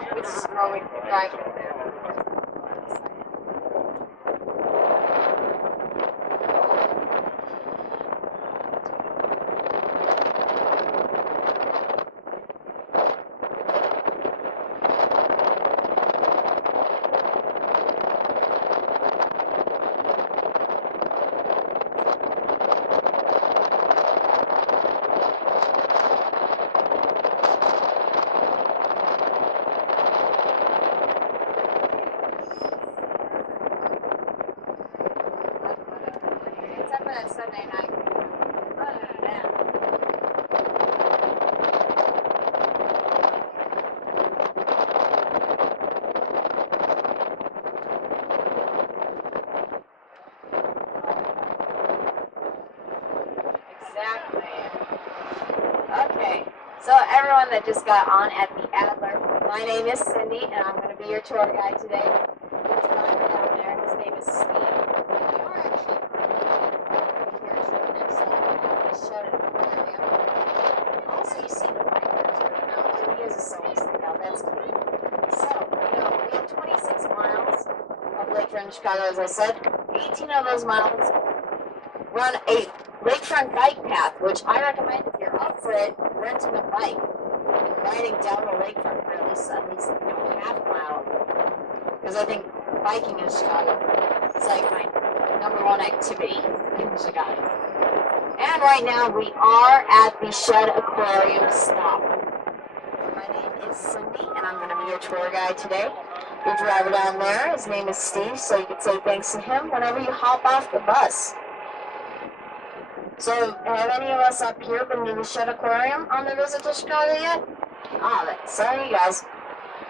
we just go with the drive there. Except for that Sunday night. Other than that. Exactly. Okay. So everyone that just got on at the Adler, my name is Cindy, and I'm going to be your tour guide today. There's a driver down there. His name is Steve. You're actually here to the next shed aquarium. Also, you see the vipers running out. Oh, he has a solar stick out. That's cute. So, we have 26 miles of lakefront Chicago, as I said. 18 of those miles run a lakefront bike path, which I recommend if you're up for it, renting a bike and riding down the lakefront for at least half a mile. Because I think biking in Chicago is like my number one activity in Chicago. And right now we are at the Shed Aquarium stop. My name is Cindy, and I'm going to be your tour guide today. Your driver down there, his name is Steve, so you can say thanks to him whenever you hop off the bus. So, have any of us up here been to the Shed Aquarium on the visit to Chicago yet? Oh, sorry, you guys.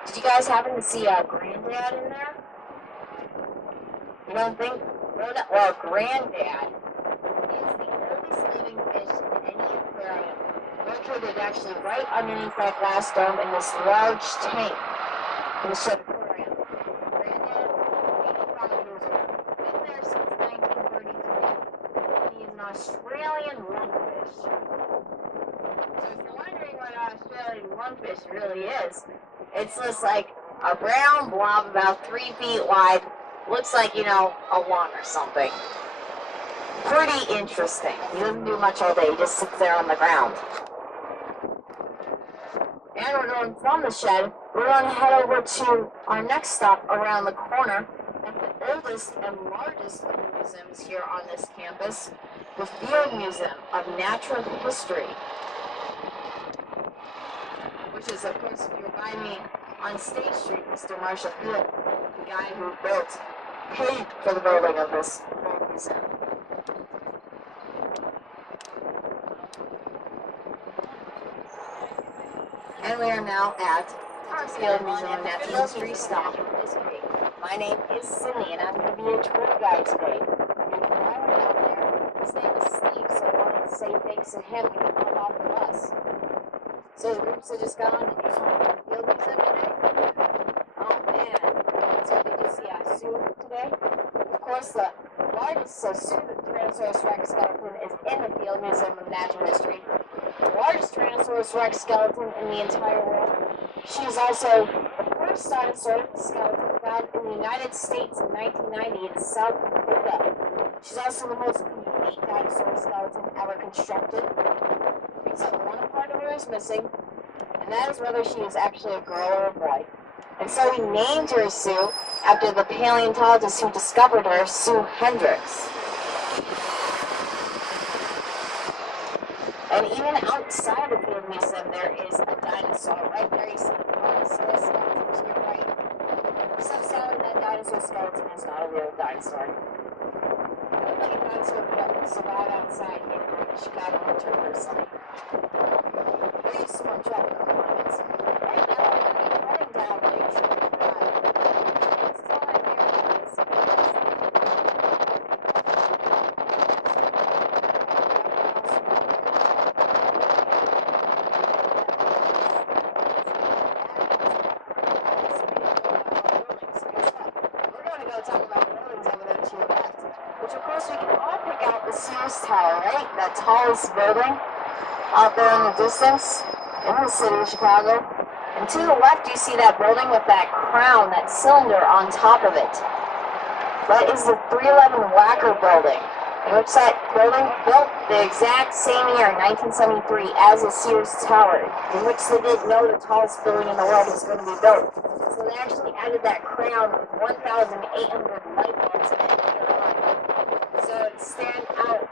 Did you guys happen to see Granddad in there? You don't think? Well, Granddad is the oldest living fish in any aquarium, located actually right underneath that glass dome in this large tank in the Shed Aquarium. Granddad, 85 years old, been there since 1933. He is an Australian lungfish. So if you're wondering what an Australian lungfish really is, it's just like a brown blob about 3 feet wide. Looks like, a lung or something. Pretty interesting. He doesn't do much all day. He just sits there on the ground. And we're going from the shed. We're going to head over to our next stop around the corner at the oldest and largest of the museums here on this campus, the Field Museum of Natural History. Which is, of course, if you were by me on State Street, Mr. Marshall Field, the guy who paid for the building of this museum. And we are now at our Field Museum Natural History stop. My name is Cindy, and I'm going to be your tour guide today. Your driver down there, his name is Steve, so I wanted to say thanks to him when he hop off the bus. So the groups that just got on, did you come to the Field Museum today? Oh man, so did you see a zoo today? Of course, the largest zoo, the Tyrannosaurus Rex skeleton, is in the Field Museum of Natural History. The largest Tyrannosaurus Rex skeleton in the entire world. She is also the first dinosaur skeleton found in the United States in 1990 in South Dakota. She's also the most complete dinosaur skeleton ever constructed, except one part of her is missing, and that is whether she is actually a girl or a boy. And so we named her Sue after the paleontologist who discovered her, Sue Hendricks. And even outside the Field Museum, there is a dinosaur. Right there, you see the Brontosaurus skeleton to your right. So sorry, that dinosaur skeleton is not a real dinosaur. It looks like a dinosaur could survive outside here in Chicago winter personally. There is some more tropical climates. Right now, we're going to be heading down Lakeshore Drive. This is all right here, guys. Talk about buildings over there to your left, which of course we can all pick out the Sears Tower, right? That tallest building out there in the distance in the city of Chicago. And And to the left, you see that building with that crown, that cylinder on top of it. That is the 311 Wacker building, in which that building built the exact same year, 1973, as the Sears Tower, in which they didn't know the tallest building in the world was going to be built. So they actually added that crown with 1,800 light bulbs in it later on. So it stands out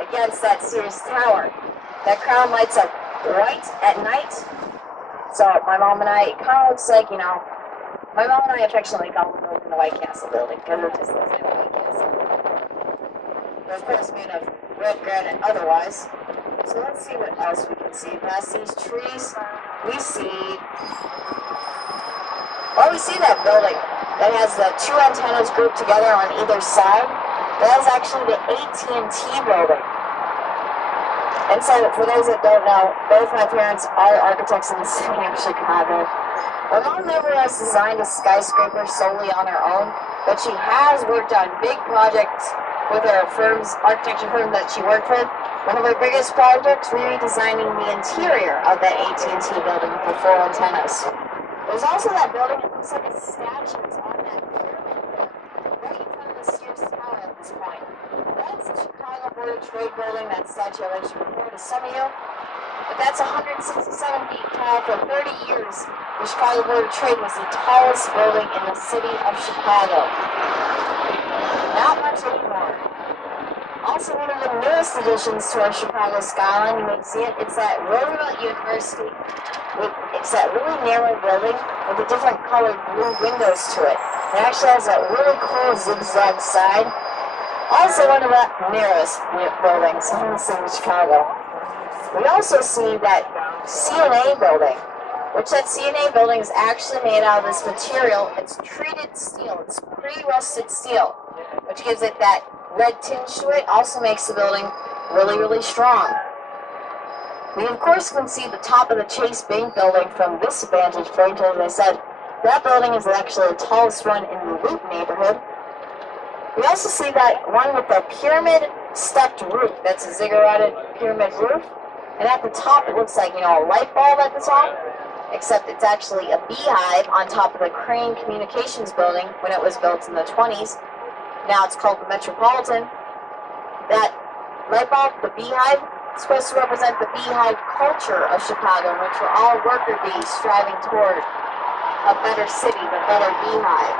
against that Sears Tower. That crown lights up white at night. So my mom and I, it kind of looks like, you know, my mom and I affectionately call it the White Castle building, because it just looks like a White Castle. But of course made of red granite otherwise. So let's see what else we can see. Past these trees, we see that building that has the two antennas grouped together on either side. That is actually the AT&T building. And so, for those that don't know, both my parents are architects in the city of Chicago. My mom never has designed a skyscraper solely on her own, but she has worked on big projects with her architecture firm that she worked with. One of her biggest projects, redesigning the interior of that AT&T building with the full antennas. There's also that building that looks like a statue is on that pyramid right in front of the Sears Tower at this point. That's the Chicago Board of Trade building, that statue I mentioned before to some of you. But that's 167 feet tall. For 30 years, the Chicago Board of Trade was the tallest building in the city of Chicago. Not much anymore. Also, one of the newest additions to our Chicago skyline, you may see it, it's that Roosevelt University. It's that really narrow building with the different colored blue windows to it. It actually has that really cool zigzag side. Also one of the nearest buildings in the city of Chicago. We also see that CNA building, which that CNA building is actually made out of this material. It's treated steel. It's pre-rusted steel, which gives it that red tinge to it. Also makes the building really, really strong. We of course can see the top of the Chase Bank building from this vantage point. As I said, that building is actually the tallest one in the Loop neighborhood. We also see that one with the pyramid stepped roof. That's a zigguratted pyramid roof. And at the top it looks like, you know, a light bulb at the top, except it's actually a beehive on top of the Crane Communications building when it was built in the 20s. Now it's called the Metropolitan. That light bulb, the beehive, is supposed to represent the beehive culture of Chicago, in which we're all worker bees striving toward a better city, a better beehive.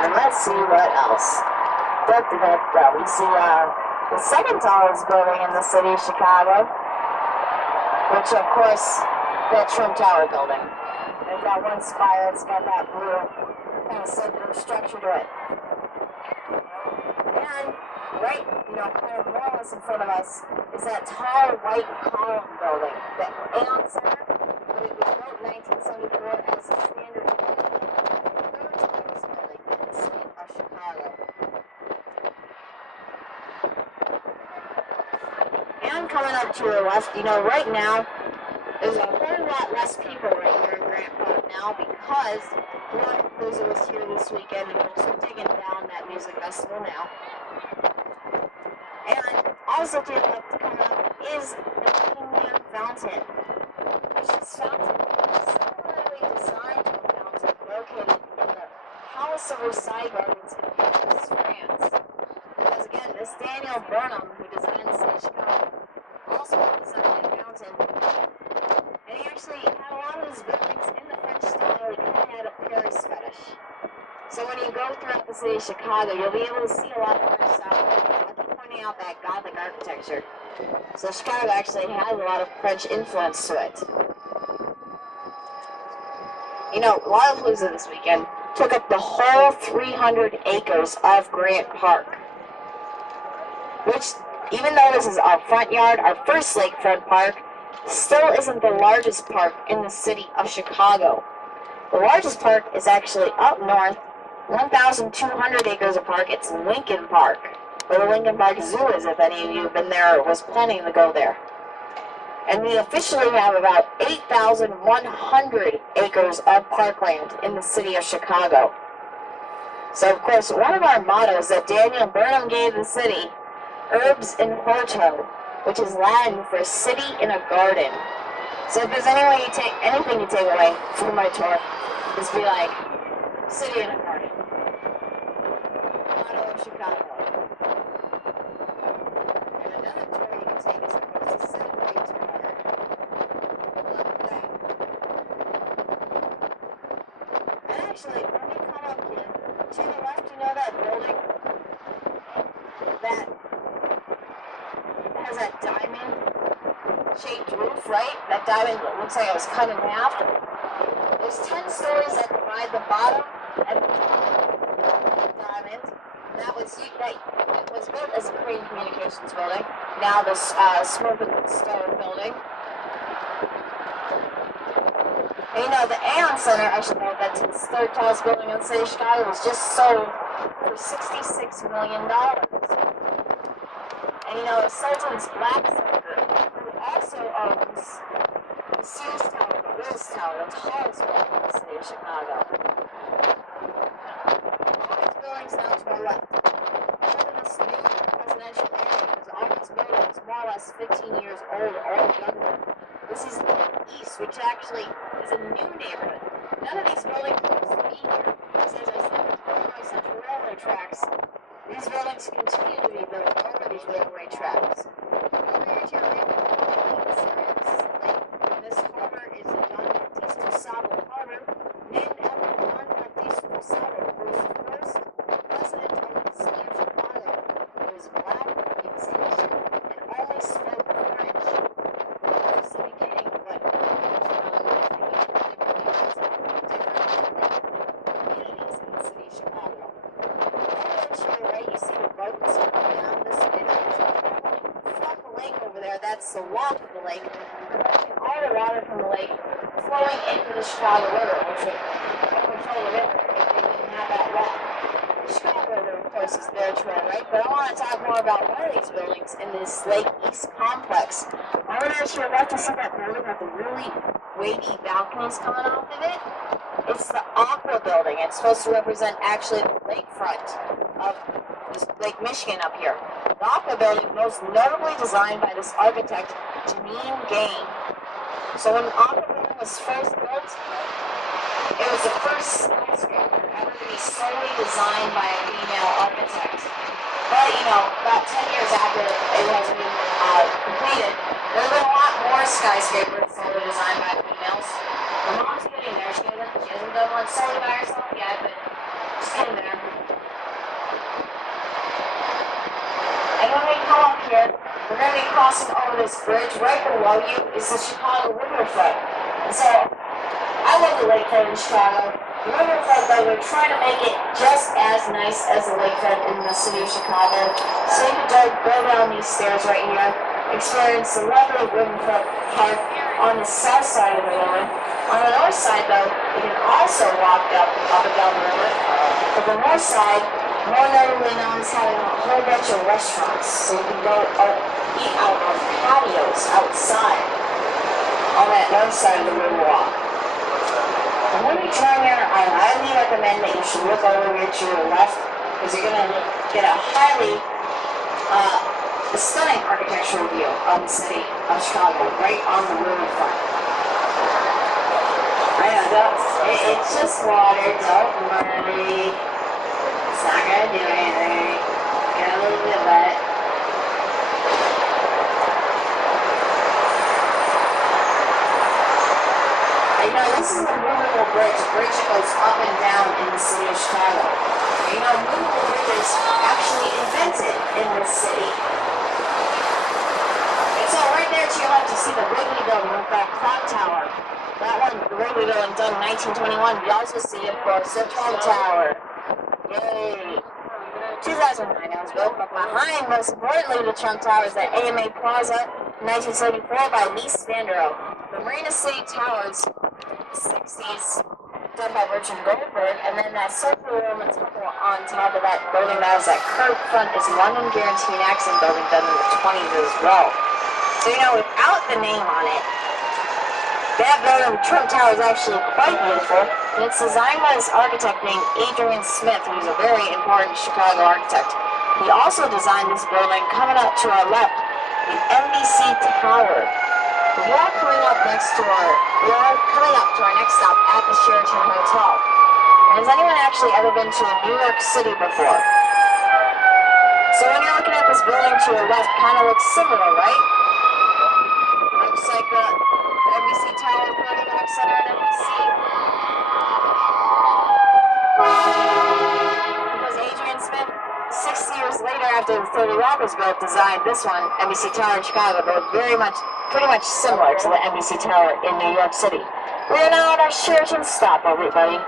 And let's see what else. We see the second tallest building in the city of Chicago, which of course, that Trump Tower building. There's that one spire, it's got that blue kind of circular structure to it. And right, you know, kind of more or less in front of us is that tall white column building, the Aon Center, but it was built in 1974 as a standard building in the city of Chicago. And coming up to your left, you know, right now, there's a whole lot less people right here in Grant Park now because Lord Cruiser was here this weekend and we're just digging down that music festival now. And also to the left coming up is the Kingman Fountain, which this fountain is similarly designed to a fountain located in the Palace of Versailles Gardens in Paris, France. Because again, this Daniel Burnham, who designed the city of Chicago, also designed that fountain. And he actually had a lot of his buildings in the French style. He kind of had a Paris fetish. So when you go throughout the city of Chicago, you'll be able to see a lot of French style buildings. I keep pointing out that Gothic architecture. So Chicago actually has a lot of French influence to it. You know, Lollapalooza this weekend took up the whole 300 acres of Grant Park, which, even though this is our front yard, our first lakefront park, still isn't the largest park in the city of Chicago. The largest park is actually up north, 1,200 acres of park. It's Lincoln Park, where the Lincoln Park Zoo is, if any of you have been there or was planning to go there. And we officially have about 8,100 acres of parkland in the city of Chicago. So, of course, one of our mottos that Daniel Burnham gave the city, Urbs in Horto, which is Latin for city in a garden. So if there's anything you take away from my tour, just be like, city in a party. Motto of Chicago. And another tour you can take is, of course, the subway tour. Love that. And actually, when you come up here, to the left, you know that building that has that diamond-shaped roof, right? That diamond looks like it was cut in half. There's 10 stories that divide the bottom and the top of the diamond. That was built as a Korean communications building. Now the Smoke and Stone building. And you know, the Aon Center, I should note, that's its third tallest building in the city of Chicago, was just sold for $66 million. And you know, the Sultan's Blackstone, who also owns the Sears Tower, the Willis Tower, the tallest building in the city of Chicago. All these buildings now to our left. Other than this new residential area, because all these buildings more or less 15 years old or younger. This is East, which actually is a new neighborhood. None of these buildings used to be here. Because as I said, with Illinois Central Railroad tracks, these buildings continue to be built over these railway tracks. Over here to your right, this area, this is a lake. This harbor is the Don Baptista Sabo Harbor, named after Don Baptista Sabo, who was the first president of the city of Chicago. He was black, he was Haitian, and only spoke French. That's the beginning of what Chicago is beginning of different communities in the city of Chicago. Over to your right, you see the boats coming down this way. That's traveling from the lake over there. That's the walk of the lake. Preventing all the water from the lake flowing into the Chicago River, which would overflow the river if they didn't have that walk. The Chicago River, of course, is there to our right, but I want to talk more about one of these buildings in this Lake East complex. Over there to your left, you see that building with the really wavy balconies coming off of it? It's the Aqua building. It's supposed to represent actually the lakefront of Lake Michigan up here. The Aqua building, most notably designed by this architect, Janine Gain. So when the Aqua building was first built, it was the first skyscraper ever to be solely designed by a female architect. But, you know, about 10 years after it has been completed, there have been a lot more skyscrapers solely designed by females. My mom's getting there. She hasn't done one solely by herself yet, but she's getting there. And when we come up here, we're going to be crossing over this bridge. Right below you is the Chicago riverfront. And so, I love the lakefront in Chicago. The riverfront, though, we're trying to make it just as nice as the lakefront in the city of Chicago. So you can go down these stairs right here, experience the lovely riverfront park on the south side of the river. On the north side, though, you can also walk up and down the river. But the north side, more notably known as having a whole bunch of restaurants. So you can go eat out on patios outside on that north side of the riverwalk. And when you turn here, I highly recommend that you should look over here to your left, because you're going to get a highly stunning architectural view of the city of Chicago, right on the riverfront. I know, it's just water, don't worry. It's not going to do anything. Get a little bit wet. You know, this is a movable bridge, a bridge that goes up and down in the city of Chicago. You know, movable bridges actually invented in this city. And so right there to your left, you see the Wrigley Building with that clock tower. That one, the Wrigley Building, done in 1921. You also see, of course, the Trump Tower. Yay! 2009 it was built, but behind, most importantly, the Trump Tower is the AMA Plaza in 1974 by Mies van der Rohe. The Marina City Towers, 60s, done by Bertrand Goldberg, and then that circular Roman temple on top of that building that has that curved front is London Guarantee and Accident building done in the 20s as well. So, you know, without the name on it, that building, the Trump Tower, is actually quite beautiful, and it's designed by this architect named Adrian Smith, who's a very important Chicago architect. He also designed this building coming up to our left, the NBC Tower. We are coming up to our next stop at the Sheraton Hotel. And has anyone actually ever been to New York City before? So when you're looking at this building to your left, kind of looks similar, right? Looks like the NBC Tower, 30 Rock Center, and NBC. Because Adrian Smith, 60 years later after the 30 Rock was built, designed this one, NBC Tower in Chicago, but pretty much similar to the NBC Tower in New York City. We are now at our Sheraton stop, everybody.